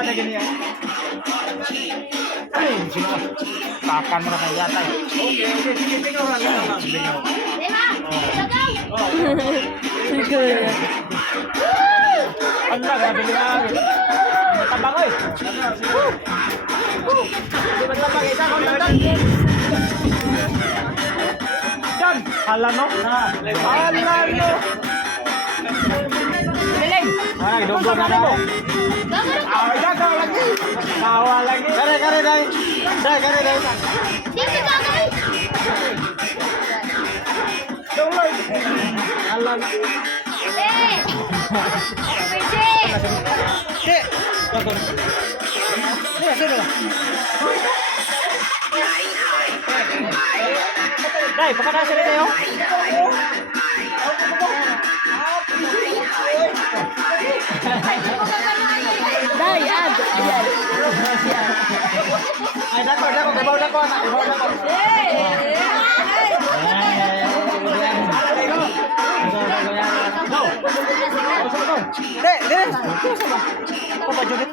Ada gini ya. Sino? Takan mo na kaya yata. Okay, sige, tingnan mo lang. Sige. Ang gabi na. Tabang oy. Di ba tabang isa ko lang. Yan, hala no. Hala no. Biling. Ay, dogo na mo. Awal dagang lagi. Awal lagi. Kare dai. Kare dai. Dito ka kay. Dongloy. Alam. Eh. Bagus. Ya, sudah. Dai, pakada sila tayo. Dai, ad. Ay, dako, babaw dako. Dek. Apa baju ni?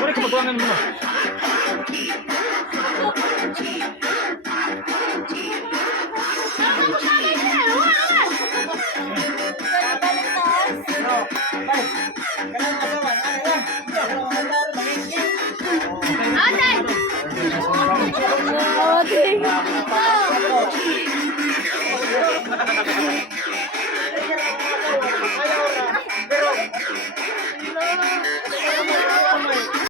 Boleh kebetulan dulu. Oh,